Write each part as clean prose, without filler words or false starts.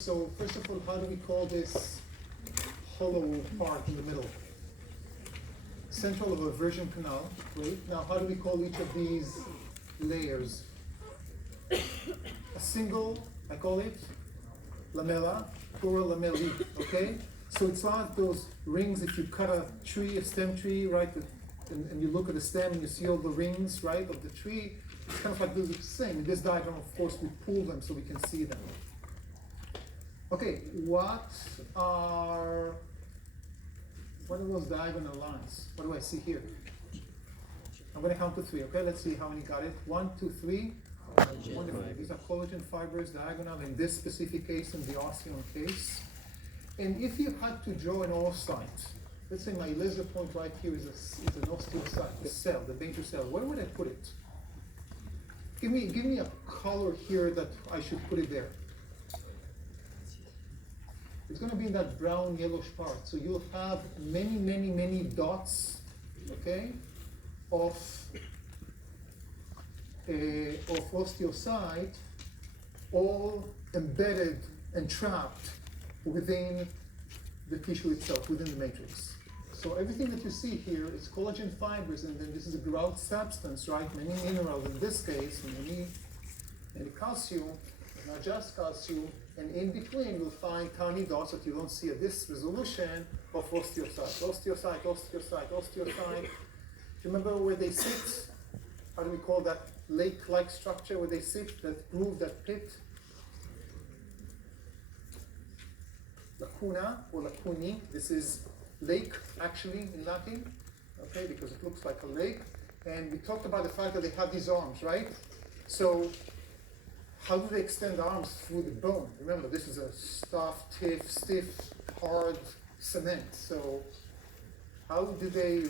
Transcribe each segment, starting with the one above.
So first of all, how do we call this hollow part in the middle? Central of a version canal, great. Now how do we call each of these layers? A single, I call it lamella, plural lamellae, okay? So it's like those rings if you cut a tree, a stem tree, right? And you look at the stem and you see all the rings, right, of the tree. It's kind of like the same. In this diagram, of course, we pull them so we can see them. Okay, what are those diagonal lines? What do I see here? I'm going to count to three, okay? Let's see how many got it. 1, 2, 3. Wonderful. These are collagen fibers, diagonal, in this specific case, in the osteon case. And if you had to draw an oocyte, let's say my laser point right here is an osteocyte, the cell, the danger cell, where would I put it? Give me a color here that I should put it there. It's going to be in that brown yellowish part. So you'll have many dots, okay, of osteocyte, all embedded and trapped within the tissue itself, within the matrix. So everything that you see here is collagen fibers, and then this is a ground substance, right? Many minerals in this case, many calcium, not just calcium, and in between you'll find tiny dots that you don't see at this resolution of osteocyte. Osteocyte. Do you remember where they sit? How do we call that lake-like structure where they sit, that groove, that pit? Lacuna or lacuni. This is lake actually in Latin, okay, because it looks like a lake. And we talked about the fact that they have these arms, right? So how do they extend arms through the bone? Remember, this is a stiff, hard cement. So how do they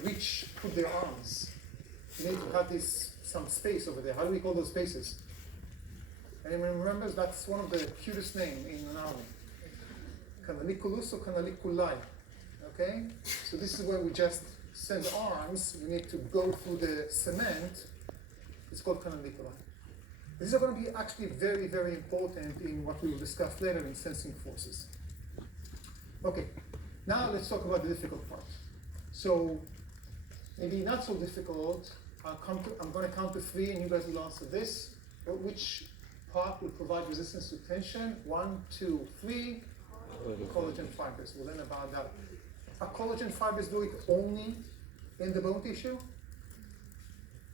put their arms? You need to have some space over there. How do we call those spaces? Anyone remembers? That's one of the cutest names in an army. Canaliculus or canaliculai. Okay? So this is where we just send arms. We need to go through the cement. It's called canaliculi. These are going to be actually very, very important in what we will discuss later in sensing forces. Okay, now let's talk about the difficult part. So, maybe not so difficult. I'm going to count to three and you guys will answer this. Which part will provide resistance to tension? 1, 2, 3. Collagen fibers. We'll learn about that. Are collagen fibers do it only in the bone tissue?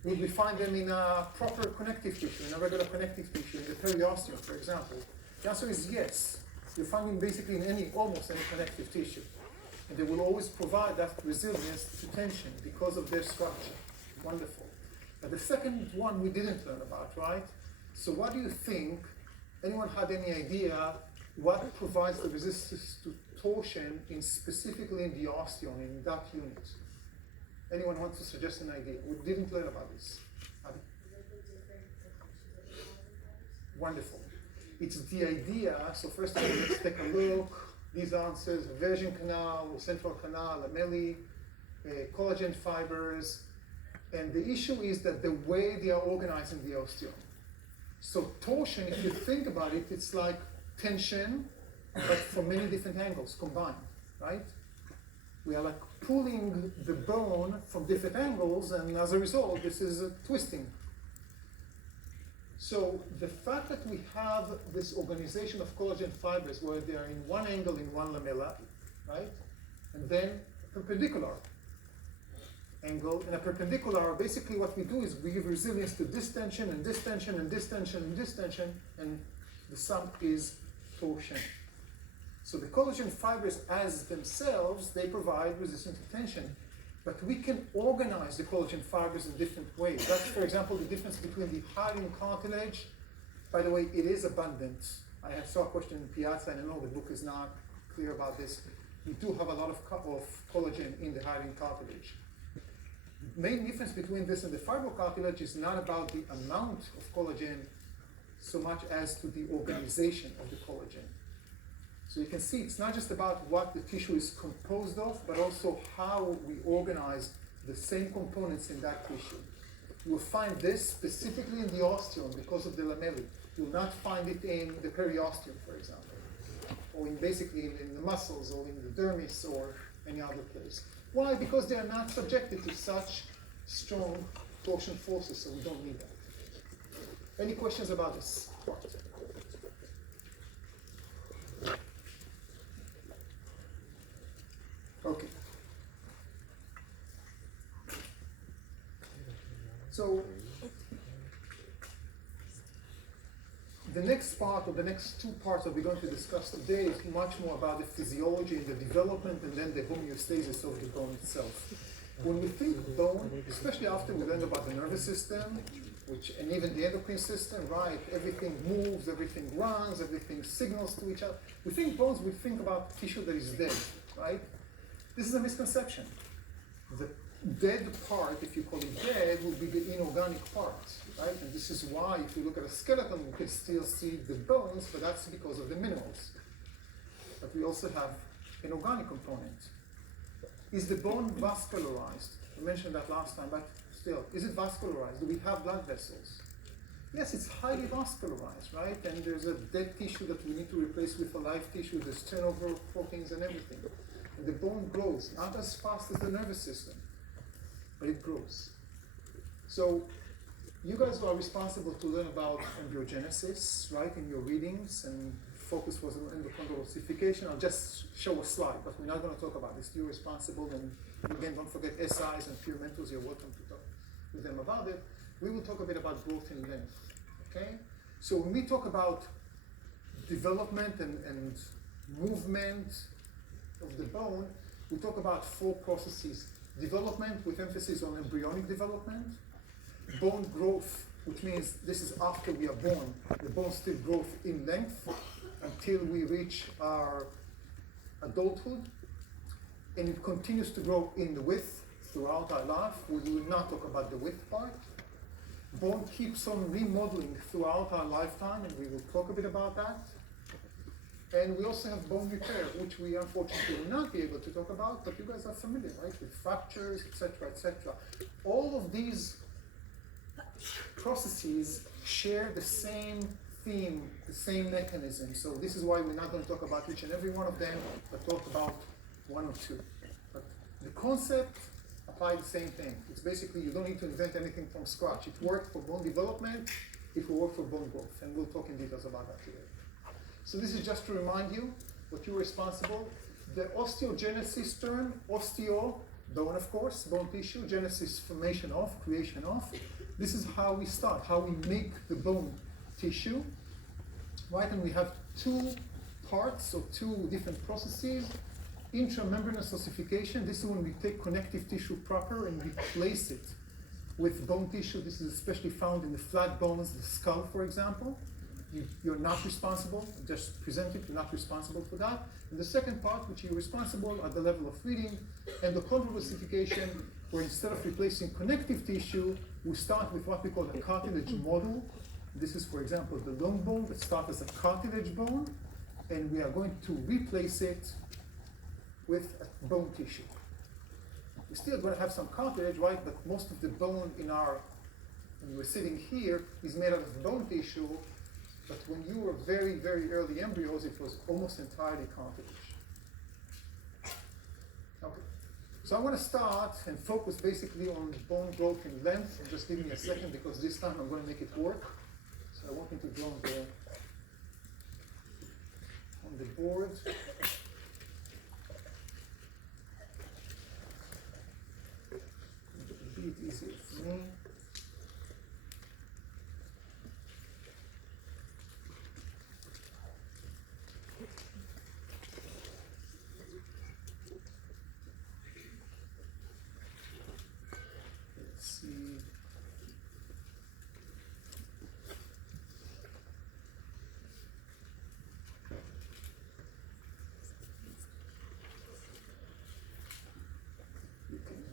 Would we find them in a proper connective tissue, in a regular connective tissue, in the periosteum, for example? The answer is yes. You find them basically in almost any connective tissue. And they will always provide that resilience to tension because of their structure. Wonderful. Now the second one we didn't learn about, right? So what do you think, anyone had any idea what provides the resistance to torsion specifically in the osteon, in that unit? Anyone wants to suggest an idea? We didn't learn about this. Wonderful. It's the idea, so first of all, let's take a look. These answers, version canal, central canal, lamellae, collagen fibers. And the issue is that the way they are organized in the osteon. So torsion, if you think about it, it's like tension, but from many different angles combined, right? We are like pulling the bone from different angles, and as a result, this is a twisting. So the fact that we have this organization of collagen fibers where they are in one angle in one lamella, right? And then a perpendicular angle, and a perpendicular, basically what we do is we give resilience to this tension, and this tension, and this tension, and this tension, and the sum is torsion. So the collagen fibers as themselves, they provide resistance to tension. But we can organize the collagen fibers in different ways. That's, for example, the difference between the hyaline cartilage. By the way, it is abundant. I saw a question in Piazza, and I know the book is not clear about this. We do have a lot of collagen in the hyaline cartilage. The main difference between this and the fibrocartilage is not about the amount of collagen so much as to the organization of the collagen. So you can see it's not just about what the tissue is composed of, but also how we organize the same components in that tissue. You will find this specifically in the osteon because of the lamellae. You will not find it in the periosteum, for example. or basically in the muscles, or in the dermis, or any other place. Why? Because they are not subjected to such strong torsion forces, so we don't need that. Any questions about this part? Okay. So the next part, or the next two parts that we're going to discuss today, is much more about the physiology and the development, and then the homeostasis of the bone itself. When we think bone, especially after we learn about the nervous system, and even the endocrine system, right? Everything moves, everything runs, everything signals to each other. We think bones, we think about tissue that is dead, right? This is a misconception. The dead part, if you call it dead, will be the inorganic part, right? And this is why, if you look at a skeleton, we can still see the bones, but that's because of the minerals. But we also have an organic component. Is the bone vascularized? I mentioned that last time, but still, is it vascularized? Do we have blood vessels? Yes, it's highly vascularized, right? And there's a dead tissue that we need to replace with a live tissue. There's turnover of proteins and everything. And the bone grows, not as fast as the nervous system, but it grows. So you guys are responsible to learn about embryogenesis, right, in your readings, and focus was on endochondral ossification. I'll just show a slide, but we're not going to talk about this. You're responsible, and again, don't forget SIs and peer mentors. You're welcome to talk with them about it. We will talk a bit about growth and length, okay? So when we talk about development and movement of the bone, we talk about four processes. Development, with emphasis on embryonic development. Bone growth, which means this is after we are born. The bone still grows in length until we reach our adulthood. And it continues to grow in the width throughout our life. We will not talk about the width part. Bone keeps on remodeling throughout our lifetime, and we will talk a bit about that. And we also have bone repair, which we unfortunately will not be able to talk about, but you guys are familiar, right, with fractures, etc., etc. All of these processes share the same theme, the same mechanism. So this is why we're not going to talk about each and every one of them, but talk about one or two. But the concept applies the same thing. It's basically, you don't need to invent anything from scratch. It worked for bone development, it will work for bone growth, and we'll talk in details about that today. So this is just to remind you what you're responsible. The osteogenesis term, osteo, bone of course, bone tissue, genesis, formation of, creation of. This is how we start, how we make the bone tissue, right? And we have two parts, or two different processes. Intramembranous ossification, this is when we take connective tissue proper and replace it with bone tissue. This is especially found in the flat bones, the skull, for example. You're not responsible, just present it, you're not responsible for that. And the second part, which you're responsible at the level of reading, endochondral ossification, where instead of replacing connective tissue, we start with what we call a cartilage model. This is, for example, the long bone that starts as a cartilage bone, and we are going to replace it with a bone tissue. We're still going to have some cartilage, right? But most of the bone when we're sitting here, is made out of bone tissue. But when you were very, very early embryos, it was almost entirely cartilage. Okay. So I want to start and focus basically on bone growth and length. And just give me a second, because this time I'm going to make it work. So I want you to draw on the board. A bit easier for me.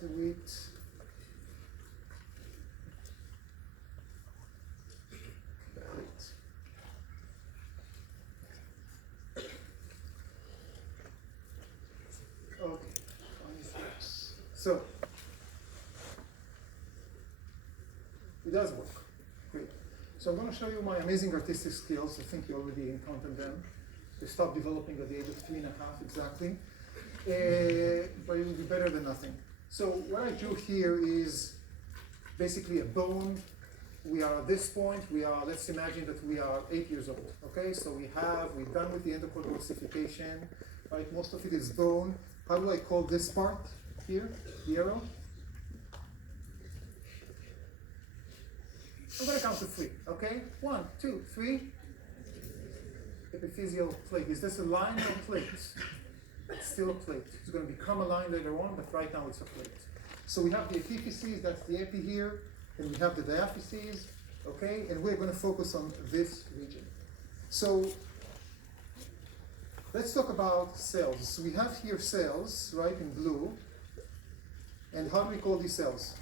Do it. Great. Okay, so it does work. Great. So I'm going to show you my amazing artistic skills. I think you already encountered them. They stop developing at the age of 3.5 exactly. But it will be better than nothing. So what I drew here is basically a bone. We are at this point, let's imagine that we are 8 years old, okay? So we're done with the endochondral ossification, right? Most of it is bone. How do I call this part here, the arrow? I'm gonna count to 3, okay? 1, 2, 3. Epiphyseal plate. Is this a line or a plate? It's still a plate. It's gonna become a line later on, but right now it's a plate. So we have the epiphyses, that's the epi here. And we have the diaphyses, okay? And we're going to focus on this region. So let's talk about cells. So we have here cells, right, in blue. And how do we call these cells?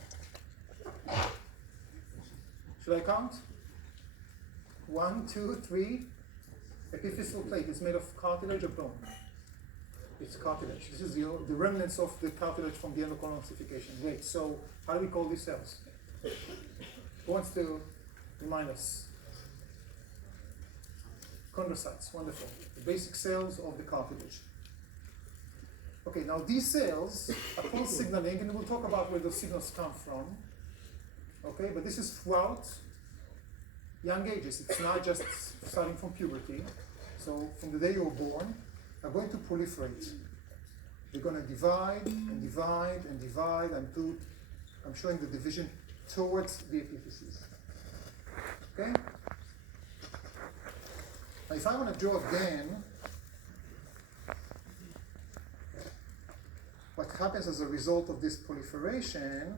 Should I count? 1, 2, 3. Epiphyseal plate is made of cartilage or bone. It's cartilage. This is the remnants of the cartilage from the endochondral ossification. Great. So how do we call these cells? Who wants to remind us? Chondrocytes, wonderful. The basic cells of the cartilage. Okay, now these cells are called signaling, and we'll talk about where those signals come from. Okay, but this is throughout young ages. It's not just starting from puberty. So from the day you were born, are going to proliferate. They're going to divide and divide and divide until I'm showing the division towards the epiphyses. Okay? Now if I want to draw again what happens as a result of this proliferation,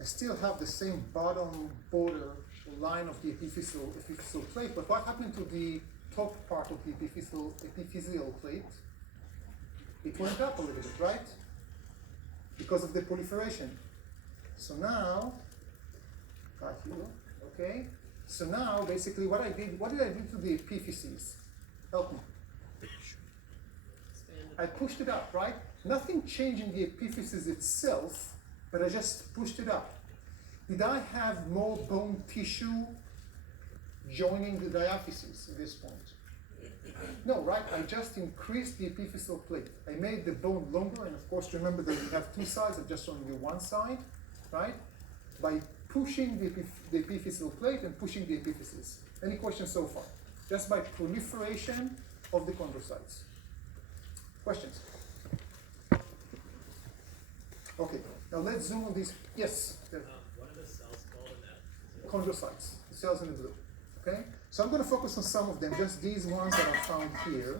I still have the same bottom border line of the epiphyseal plate, but what happened to the top part of the epiphyseal plate? It went up a little bit, right? Because of the proliferation. So now, got you, okay? So now, basically, what did I do to the epiphyses? Help me. I pushed it up, right? Nothing changed in the epiphysis itself, but I just pushed it up. Did I have more bone tissue joining the diaphyses at this point? No, right? I just increased the epiphyseal plate. I made the bone longer, and of course, remember that we have two sides. I've just shown you one side, right? By pushing the epiphyseal plate and pushing the epiphyses. Any questions so far? Just by proliferation of the chondrocytes. Questions? Okay, now let's zoom on these. Yes? What are the cells called in that? Chondrocytes, the cells in the blue. Okay? So I'm going to focus on some of them, just these ones that I found here.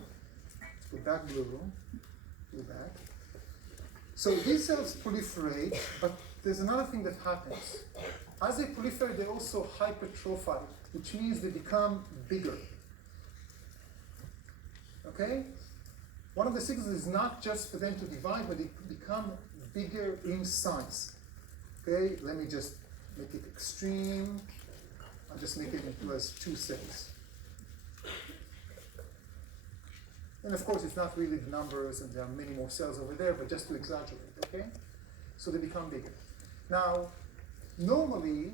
Let's go back blue, go back. So these cells proliferate, but there's another thing that happens. As they proliferate, they also hypertrophy, which means they become bigger. Okay? One of the signals is not just for them to divide, but they become bigger in size. Okay, let me just make it extreme. I'll just make it into as 2 cells. And of course, it's not really the numbers, and there are many more cells over there, but just to exaggerate, okay? So they become bigger. Now, normally,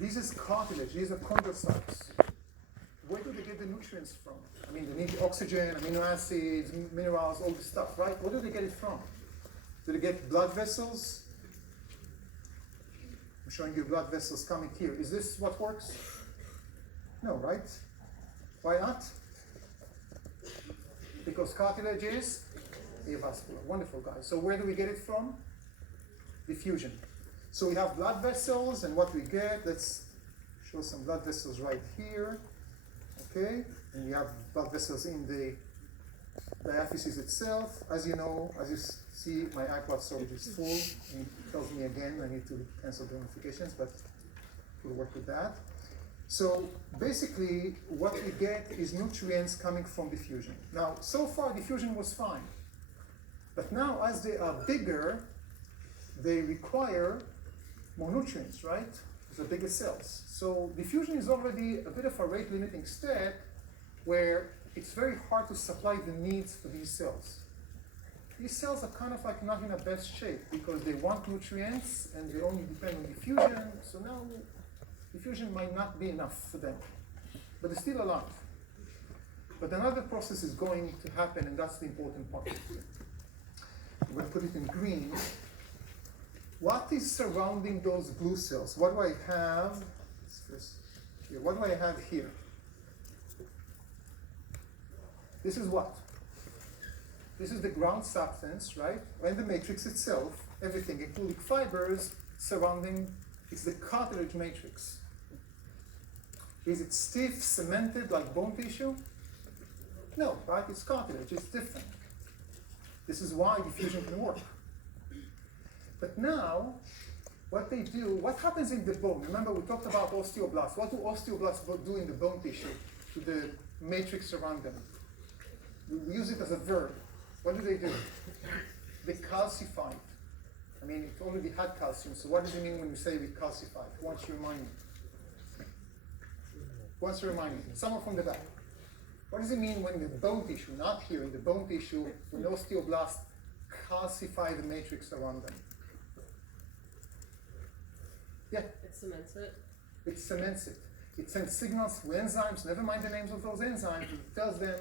this is cartilage, these are chondrocytes. Where do they get the nutrients from? I mean, they need oxygen, amino acids, minerals, all this stuff, right? Where do they get it from? Do they get blood vessels? I'm showing you blood vessels coming here. Is this what works? No, right? Why not? Because cartilage is avascular. Wonderful, guys. So where do we get it from? Diffusion. So we have blood vessels, and what we get, let's show some blood vessels right here. Okay, and we have blood vessels in the diaphysis itself. As you know, as you see, my iCloud storage is full. And it tells me again I need to cancel the notifications, but we'll work with that. So basically, what we get is nutrients coming from diffusion. Now, so far, diffusion was fine. But now, as they are bigger, they require more nutrients, right? The bigger cells. So diffusion is already a bit of a rate limiting step where it's very hard to supply the needs for these cells. These cells are kind of like not in the best shape because they want nutrients and they only depend on diffusion. So now diffusion might not be enough for them, but they're still alive. But another process is going to happen, and that's the important part. I'm going to put it in green. What is surrounding those blue cells? What do I have? Here. What do I have here? This is what? This is the ground substance, right? And the matrix itself, everything, including fibers, surrounding, is the cartilage matrix. Is it stiff, cemented, like bone tissue? No, right? It's cartilage, it's different. This is why diffusion can work. But now, what they do, what happens in the bone? Remember, we talked about osteoblasts. What do osteoblasts do in the bone tissue to the matrix around them? We use it as a verb. What do? They calcify it. I mean, it already had calcium, so what does it mean when we say we calcify it? Who wants to remind me? Who wants to remind me? Someone from the back. What does it mean when the bone tissue, not here, in the bone tissue, when osteoblasts calcify the matrix around them? Yeah? It cements it. It cements it. It sends signals to enzymes, never mind the names of those enzymes, it tells them,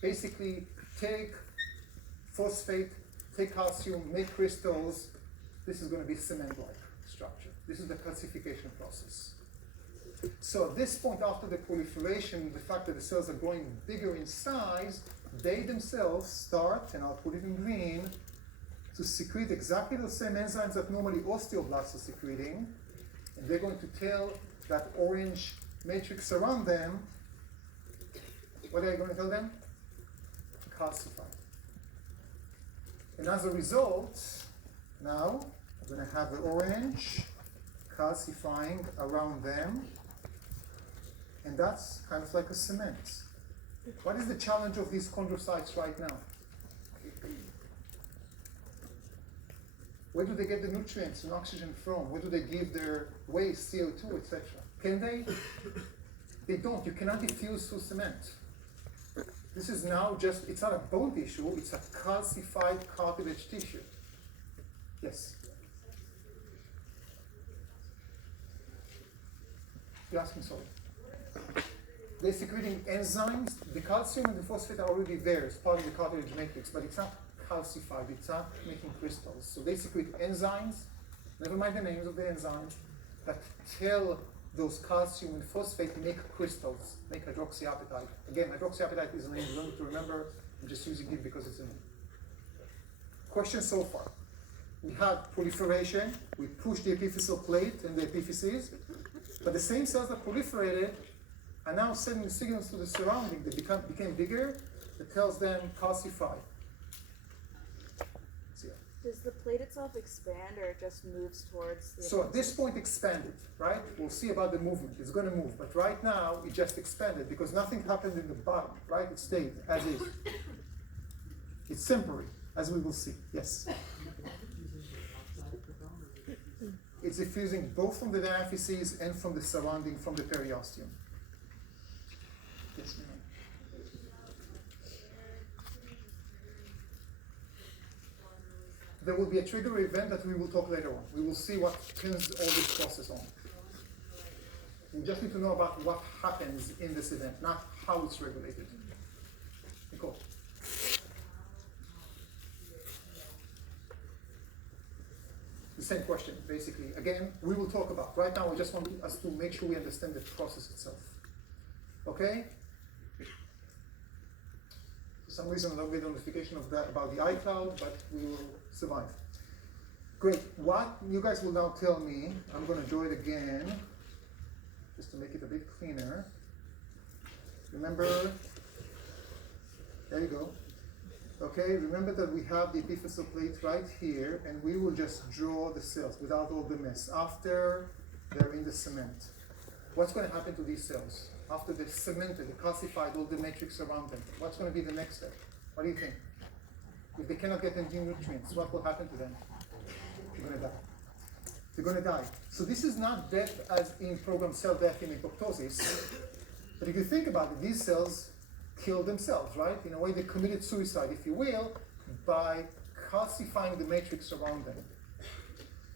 basically, take phosphate, take calcium, make crystals. This is going to be cement-like structure. This is the calcification process. So at this point, after the proliferation, the fact that the cells are growing bigger in size, they themselves start, and I'll put it in green, to secrete exactly the same enzymes that normally osteoblasts are secreting, and they're going to tell that orange matrix around them, what are you going to tell them? Calcify. And as a result, now I'm going to have the orange calcifying around them, and that's kind of like a cement. What is the challenge of these chondrocytes right now? Where do they get the nutrients and oxygen from? Where do they give their waste, CO2, etc.? Can they? They don't. You cannot diffuse through cement. This is now just, it's not a bone tissue, it's a calcified cartilage tissue. Yes? You're asking, sorry. They're secreting enzymes. The calcium and the phosphate are already there as part of the cartilage matrix, but it's not calcified, it's not making crystals. So they secrete enzymes, never mind the names of the enzymes, that tell those calcium and phosphate to make crystals, make hydroxyapatite. Again, hydroxyapatite is a name you don't need to remember. I'm just using it because it's a name. Question so far. We had proliferation. We pushed the epiphyseal plate and the epiphyses, but the same cells that proliferated are now sending signals to the surrounding. They became bigger. That tells them calcify. Does the plate itself expand, or it just moves towards the So at this point expanded, right? We'll see about the movement. It's going to move, but right now it just expanded because nothing happened in the bottom, right? It stayed as is. It's temporary, as we will see. Yes? It's diffusing both from the diaphyses and from the surrounding, from the periosteum. Yes, ma'am. There will be a trigger event that we will talk later on. We will see what turns all this process on. We just need to know about what happens in this event, not how it's regulated. Nicole. The same question, basically. Again, we will talk about. Right now, I just want us to make sure we understand the process itself. Okay? For some reason, I don't get a notification of that about the iCloud, but we will survive. Great. What you guys will now tell me, I'm going to draw it again, just to make it a bit cleaner. Remember, there you go. Okay, remember that we have the epiphyseal plate right here, and we will just draw the cells without all the mess after they're in the cement. What's going to happen to these cells? After they've cemented, they calcified all the matrix around them, what's going to be the next step? What do you think? If they cannot get any nutrients, what will happen to them? They're going to die. They're going to die. So this is not death as in programmed cell death in apoptosis, but if you think about it, these cells kill themselves, right? In a way, they committed suicide, if you will, by calcifying the matrix around them.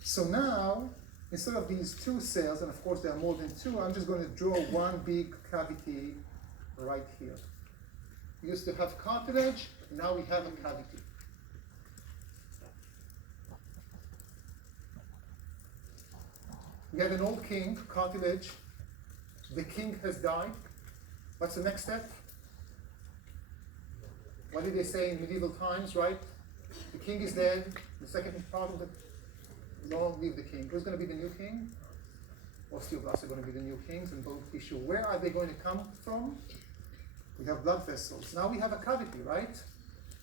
So now, instead of these two cells, and of course there are more than two, I'm just going to draw one big cavity right here. We used to have cartilage, now we have a cavity. We have an old king, cartilage. The king has died. What's the next step? What did they say in medieval times, right? The king is dead. The second part of the long live the king. Who's going to be the new king? Osteoblasts are going to be the new kings and bone tissue. Where are they going to come from? We have blood vessels. Now we have a cavity, right?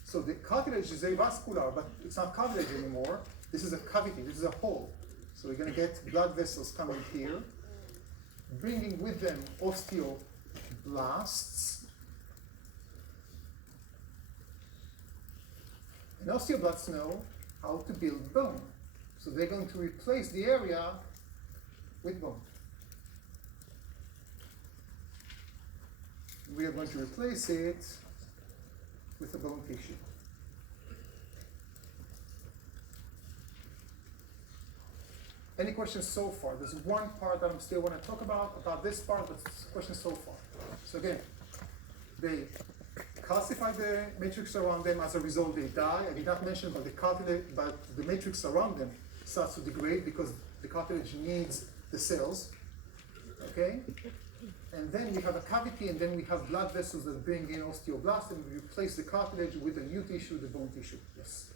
So the cartilage is avascular, but it's not cartilage anymore. This is a cavity, this is a hole. So we're going to get blood vessels coming here, bringing with them osteoblasts. And osteoblasts know how to build bone. So they're going to replace the area with bone. We are going to replace it with a bone tissue. Any questions so far? There's one part that I still want to talk about this part, but questions so far. So again, they calcify the matrix around them, as a result they die. I did not mention about the cartilage, but the matrix around them starts to degrade because the cartilage needs the cells, okay? And then we have a cavity, and then we have blood vessels that bring in osteoblasts, and we replace the cartilage with a new tissue, the bone tissue. Yes?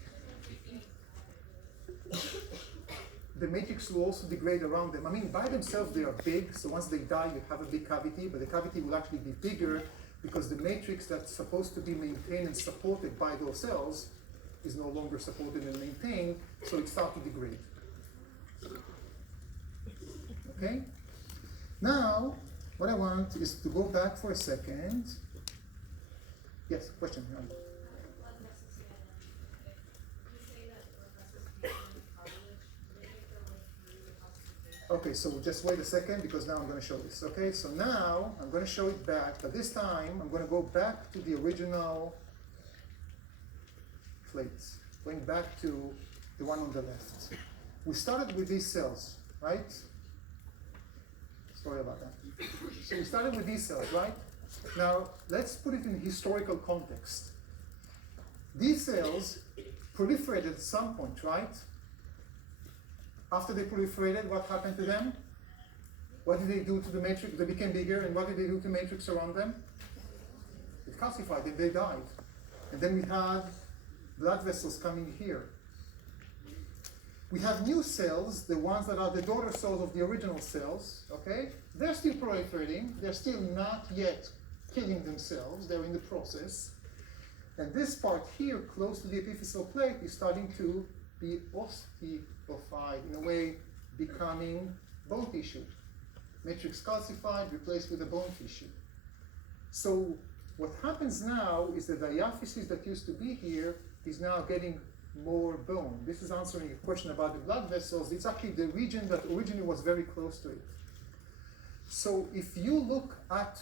The matrix will also degrade around them. I mean, by themselves they are big, so once they die you have a big cavity, but the cavity will actually be bigger because the matrix that's supposed to be maintained and supported by those cells is no longer supported and maintained, so it starts to degrade. Okay? Now, what I want is to go back for a second. Yes, question. Okay, so just wait a second because now I'm going to show this. Okay, so now I'm going to show it back, but this time I'm going to go back to the original plates, going back to the one on the left. We started with these cells, right? Sorry about that. So we started with these cells, right? Now, let's put it in historical context. These cells proliferated at some point, right? After they proliferated, what happened to them? What did they do to the matrix? They became bigger, and what did they do to the matrix around them? It calcified, and they died. And then we had blood vessels coming here. We have new cells, the ones that are the daughter cells of the original cells, okay? They're still proliferating, they're still not yet killing themselves, they're in the process. And this part here, close to the epiphyseal plate, is starting to be ossified, in a way becoming bone tissue. Matrix calcified, replaced with a bone tissue. So what happens now is that the diaphysis that used to be here is now getting more bone. This is answering a question about the blood vessels. It's actually the region that originally was very close to it. So if you look at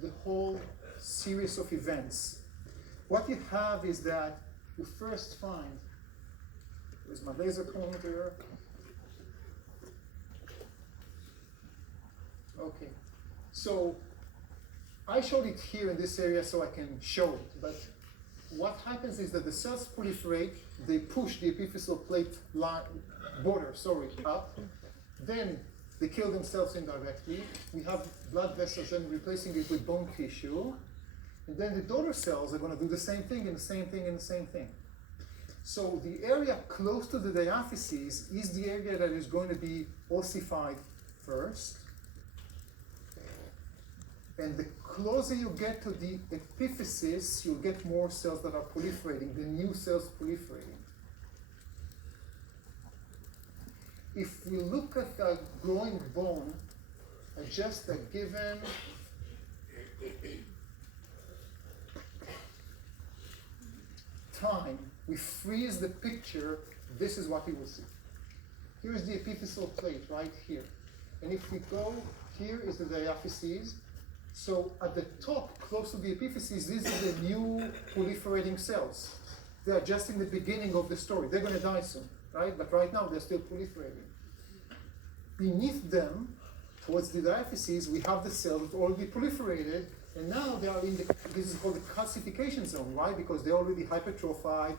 the whole series of events, what you have is that you first find, where's my laser pointer? Okay, so I showed it here in this area so I can show it, but what happens is that the cells proliferate, they push the epiphyseal plate border up, then they kill themselves indirectly. We have blood vessels and replacing it with bone tissue, and then the daughter cells are going to do the same thing and the same thing and the same thing. So the area close to the diaphyses is the area that is going to be ossified first. And the closer you get to the epiphysis, you'll get more cells that are proliferating, the new cells proliferating. If we look at the growing bone at just a given time, we freeze the picture, this is what we will see. Here's the epiphyseal plate right here. And if we go, here is the diaphyses. So at the top, close to the epiphyses, these are the new proliferating cells. They are just in the beginning of the story. They're going to die soon, right? But right now, they're still proliferating. Beneath them, towards the diaphyses, we have the cells that already proliferated, And now they are in this is called the calcification zone. Why? Because they already hypertrophied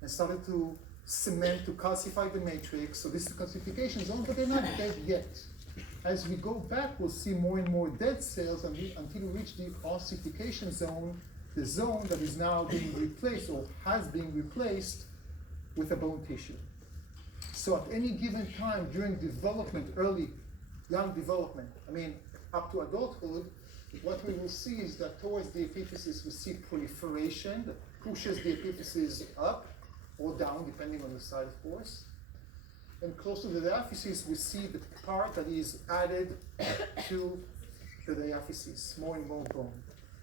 and started to cement, to calcify the matrix. So this is the calcification zone, but they're not dead yet. As we go back, we'll see more and more dead cells until we reach the ossification zone, the zone that is now being replaced or has been replaced with a bone tissue. So at any given time during development, early, young development, I mean up to adulthood, what we will see is that towards the epiphysis we see proliferation that pushes the epiphysis up or down, depending on the side, of course. And close to the diaphysis, we see the part that is added to the diaphysis, more and more bone.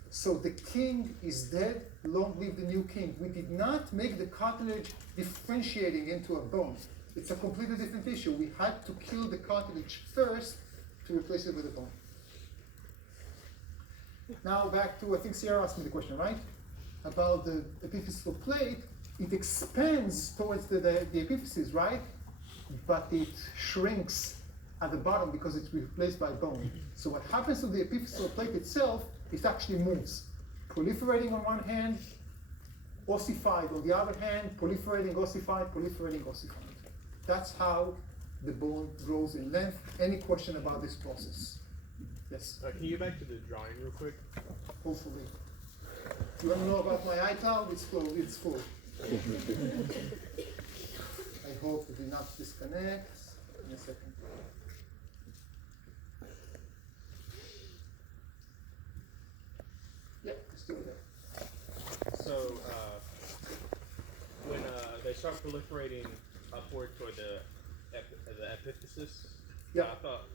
So the king is dead, long live the new king. We did not make the cartilage differentiating into a bone. It's a completely different tissue. We had to kill the cartilage first to replace it with a bone. Now back to, I think Sierra asked me the question, right? About the epiphyseal plate. It expands towards the epiphysis, right? But it shrinks at the bottom because it's replaced by bone. So what happens to the epiphyseal plate itself, it actually moves. Proliferating on one hand, ossified on the other hand, proliferating, ossified, proliferating, ossified. That's how the bone grows in length. Any question about this process? Yes? Can you get back to the drawing real quick? Hopefully. You want to know about my iCloud? It's full. It's full. I hope it did not disconnect. In a second. Yeah, it's still there. So when they start proliferating upward toward the epiphysis, Yeah. I thought,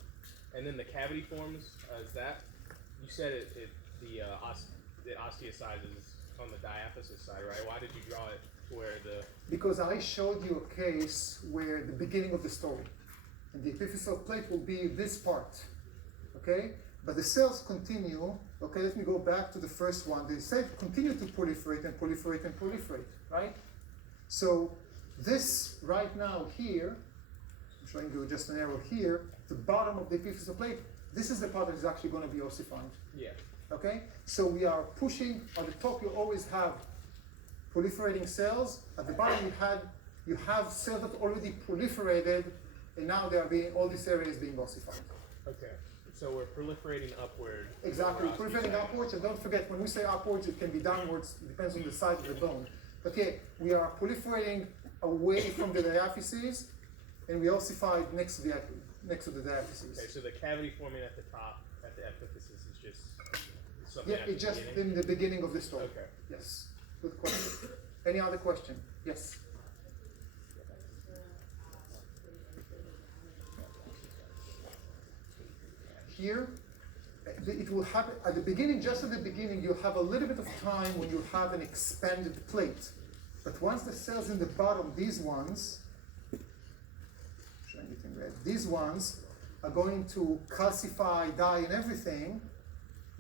and then the cavity forms. Is that you said the osteocytes on the diaphysis side, right? Why did you draw it to where the? Because I showed you a case where the beginning of the story, and the epiphyseal plate will be this part, okay? But the cells continue. Okay, let me go back to the first one. They cells continue to proliferate and proliferate and proliferate, right? So this right now here, I'm showing you just an arrow here, the bottom of the epiphyseal plate, this is the part that is actually going to be ossified. Yeah. Okay? So we are pushing, at the top you always have proliferating cells. At the bottom you have cells that already proliferated, and now they are being, all this area is being ossified. Okay. So we're proliferating upward. Exactly, We're proliferating upwards, and don't forget, when we say upwards, it can be downwards, it depends on the size of the bone. Okay, we are proliferating away from the diaphysis, and we ossified next to the diaphysis. Okay, so the cavity forming at the top, at the epiphysis, is just something Yeah, at the it's just beginning? in the beginning of the story. Okay. Yes, good question. Any other question? Yes? Here, it will happen at the beginning, just at the beginning, you'll have a little bit of time when you have an expanded plate. But once the cells in the bottom, these ones, showing it in red, these ones are going to calcify, die, and everything,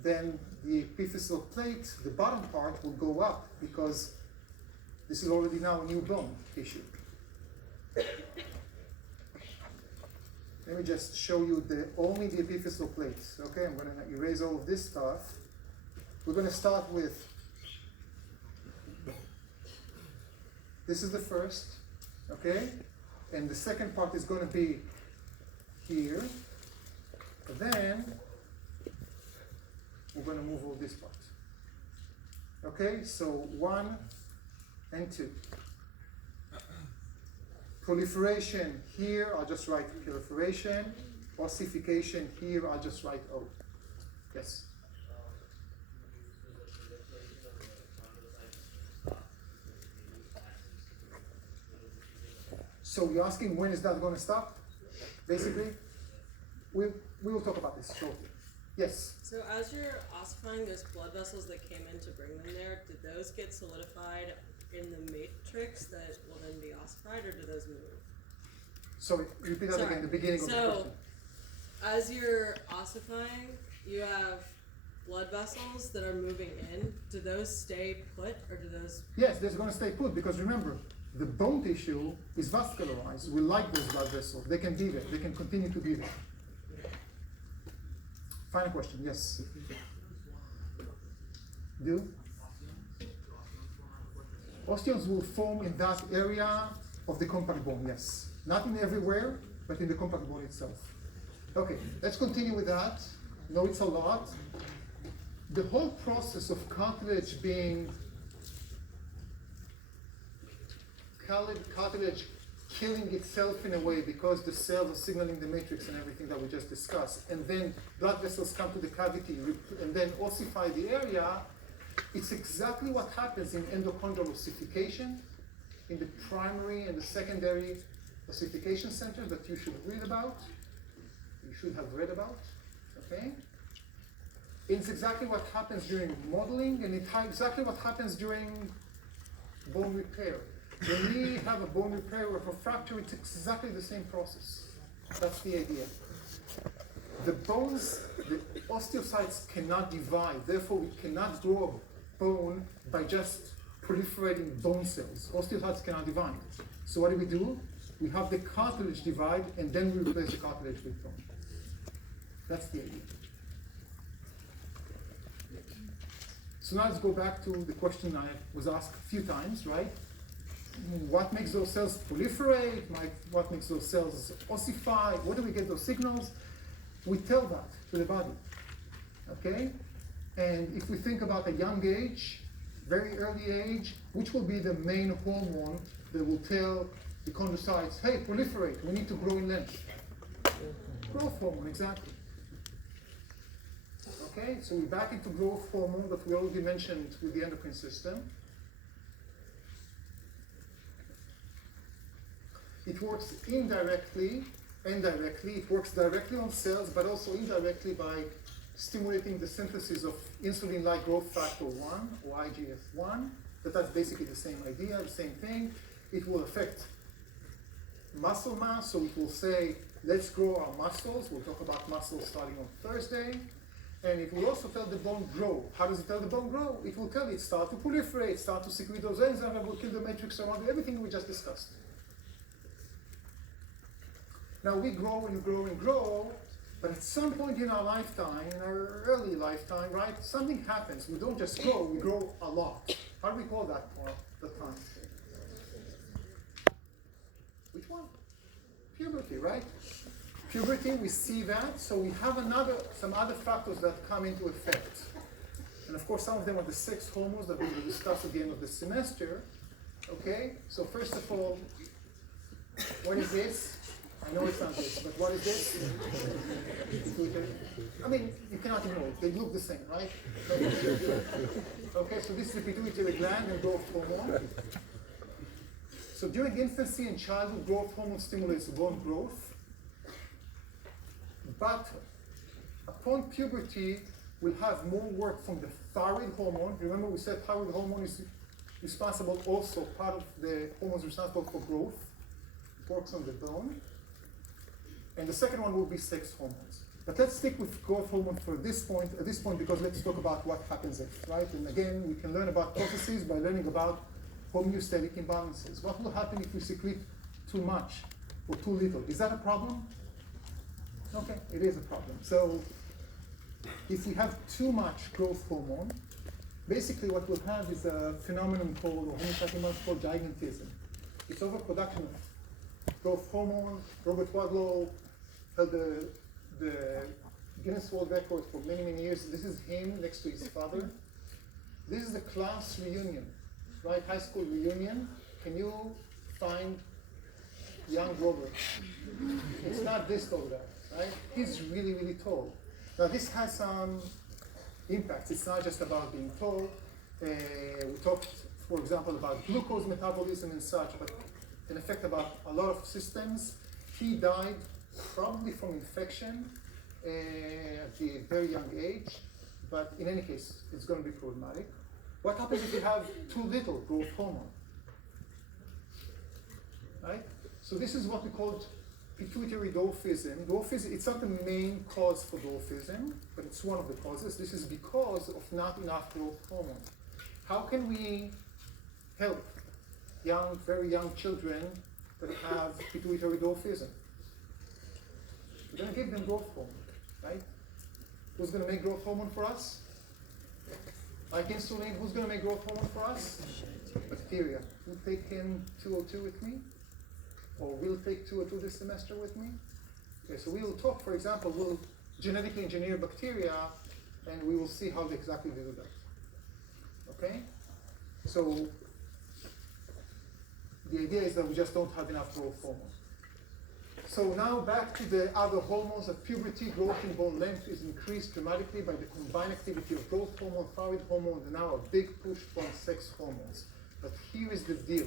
then the epiphyseal plate, the bottom part, will go up because this is already now a new bone tissue. Let me just show you only the epiphyseal plates. Okay, I'm going to erase all of this stuff. We're going to start with, this is the first, okay? And the second part is going to be here. But then, we're going to move all this part. Okay, so 1 and 2. Proliferation here, I'll just write proliferation. Ossification here, I'll just write O. Yes? So you're asking when is that going to stop? Basically, we will talk about this shortly. Yes? So as you're ossifying those blood vessels that came in to bring them there, did those get solidified in the matrix that will then be ossified, or do those move? Sorry, repeat that Sorry. again, the beginning of the So, question. as you're ossifying, you have blood vessels that are moving in. Do those stay put, or do those? Yes, they're going to stay put because remember, the bone tissue is vascularized. We like those blood vessels. They can be there. They can continue to be there. Final question, yes. Do? Osteons will form in that area of the compact bone, yes. Not in everywhere, but in the compact bone itself. Okay, let's continue with that. No, it's a lot. The whole process of cartilage being cartilage killing itself in a way because the cells are signaling the matrix and everything that we just discussed, and then blood vessels come to the cavity and then ossify the area, it's exactly what happens in endochondral ossification, in the primary and the secondary ossification centers that you should read about, you should have read about, okay? It's exactly what happens during modeling, and it's exactly what happens during bone repair. When we have a bone repair or a fracture, it's exactly the same process. That's the idea. The bones, the osteocytes cannot divide, therefore we cannot grow a bone by just proliferating bone cells. Osteocytes cannot divide. So what do? We have the cartilage divide, and then we replace the cartilage with bone. That's the idea. So now let's go back to the question I was asked a few times, right? What makes those cells proliferate? What makes those cells ossify? Where do we get those signals? We tell that to the body, okay? And if we think about a young age, very early age, which will be the main hormone that will tell the chondrocytes, hey, proliferate, we need to grow in length? Growth hormone, exactly. Okay, so we're back into growth hormone that we already mentioned with the endocrine system. It works indirectly, it works directly on cells, but also indirectly by stimulating the synthesis of insulin-like growth factor 1, or IGF-1, but that's basically the same idea, the same thing. It will affect muscle mass, so it will say, let's grow our muscles. We'll talk about muscles starting on Thursday. And it will also tell the bone grow. How does it tell the bone grow? It will tell it start to proliferate, start to secrete those enzymes that will kill the matrix around it, everything we just discussed. Now we grow and grow and grow, but at some point in our lifetime, in our early lifetime, right, something happens. We don't just grow, we grow a lot. How do we call that time? Which one? Puberty, right? Puberty, we see that, so we have some other factors that come into effect. And of course, some of them are the sex hormones that we will discuss at the end of the semester. Okay, so first of all, what is this? I know it's not this, but what is this? I mean, you cannot ignore it. They look the same, right? Okay, so this is the pituitary gland and growth hormone. So during infancy and childhood, growth hormone stimulates bone growth. But upon puberty, we'll have more work from the thyroid hormone. Remember, we said thyroid hormone is responsible also, part of the hormones responsible for growth. It works on the bone. And the second one will be sex hormones. But let's stick with growth hormone at this point, because let's talk about what happens if, right? And again, we can learn about processes by learning about homeostatic imbalances. What will happen if we secrete too much or too little? Is that a problem? Okay, it is a problem. So if we have too much growth hormone, basically what we'll have is a phenomenon called, or homeostatic imbalance called gigantism. It's overproduction of growth hormone. Robert Wadlow held the Guinness World Record for many, many years. This is him next to his father. This is the class reunion, right? High school reunion. Can you find young Robert? It's not this tall guy, right? He's really, really tall. Now this has some impacts. It's not just about being tall. We talked, for example, about glucose metabolism and such, but an effect about a lot of systems. He died probably from infection at a very young age, but in any case, it's going to be problematic. What happens if you have too little growth hormone? Right? So this is what we call pituitary dwarfism. Dwarfism, it's not the main cause for dwarfism, but it's one of the causes. This is because of not enough growth hormone. How can we help very young children that have pituitary dwarfism? We're going to give them growth hormone, right? Who's going to make growth hormone for us? Like insulin, who's going to make growth hormone for us? Bacteria. Will take in 202 with me? Or will take 202 this semester with me? Okay, so we will talk, for example, we'll genetically engineer bacteria, and we will see how exactly they do that. Okay? So the idea is that we just don't have enough growth hormone. So now back to the other hormones. At puberty, growth in bone length is increased dramatically by the combined activity of growth hormone, thyroid hormone, and now a big push from sex hormones. But here is the deal.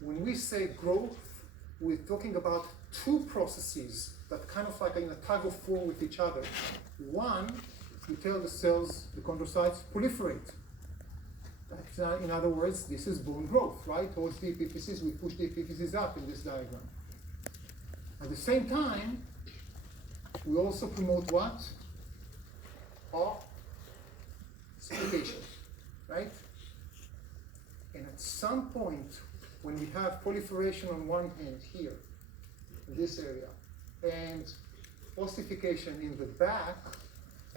When we say growth, we're talking about two processes that kind of like in a tug of war with each other. One, you tell the cells, the chondrocytes, proliferate. That's, in other words, this is bone growth, right? Towards the epiphysis, we push the epiphysis up in this diagram. At the same time, we also promote what? Ossification, right? And at some point, when we have proliferation on one hand here, in this area, and ossification in the back,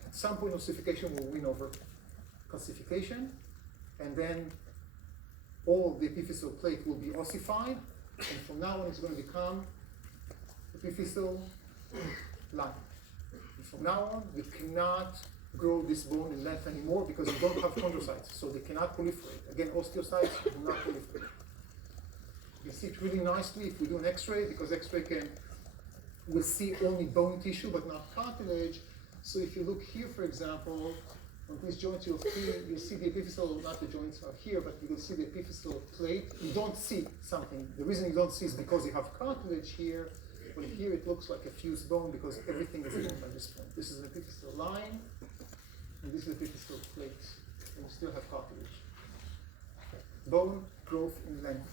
at some point ossification will win over calcification, and then all the epiphyseal plate will be ossified, and from now on it's going to become epiphyseal line. And from now on, we cannot grow this bone in length anymore because we don't have chondrocytes, so they cannot proliferate. Again, osteocytes do not proliferate. You see it really nicely if we do an X-ray, because X-ray will see only bone tissue but not cartilage. So if you look here, for example, on these joints, you'll see the epiphyseal, not the joints are here, but you will see the epiphyseal plate. You don't see something. The reason you don't see is because you have cartilage here. But here it looks like a fused bone because everything is bone by this point. This is an epiphyseal line, and this is an epiphyseal plate. And we still have cartilage. Bone growth in length.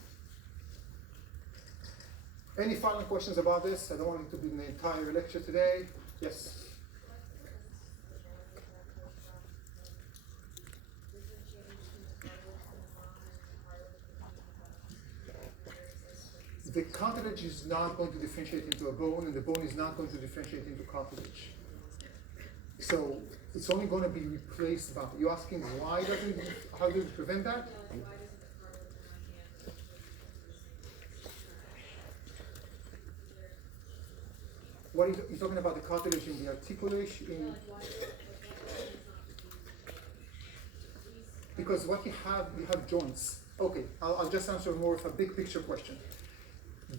Any final questions about this? I don't want it to be the entire lecture today. Yes? The cartilage is not going to differentiate into a bone, and the bone is not going to differentiate into cartilage. So it's only going to be replaced by. You're asking why doesn't? How do we prevent that? What are you talking about? The cartilage in the articulation? Because what you have joints. Okay, I'll just answer more of a big picture question.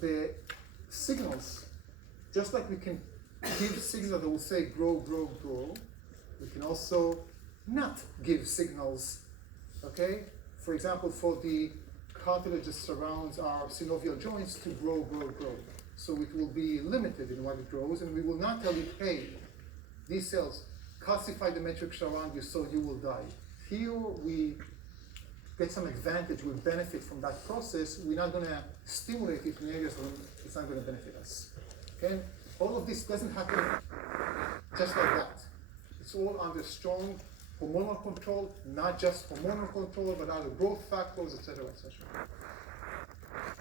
The signals, just like we can give signals that will say grow, grow, grow, we can also not give signals, okay? For example, for the cartilage that surrounds our synovial joints to grow, grow, grow. So it will be limited in what it grows, and we will not tell it, hey, these cells calcify the matrix around you so you will die. Here we get some advantage, we benefit from that process. We're not going to stimulate it in areas where it's not going to benefit us. Okay? All of this doesn't happen just like that. It's all under strong hormonal control, not just hormonal control, but other growth factors, etc., etc.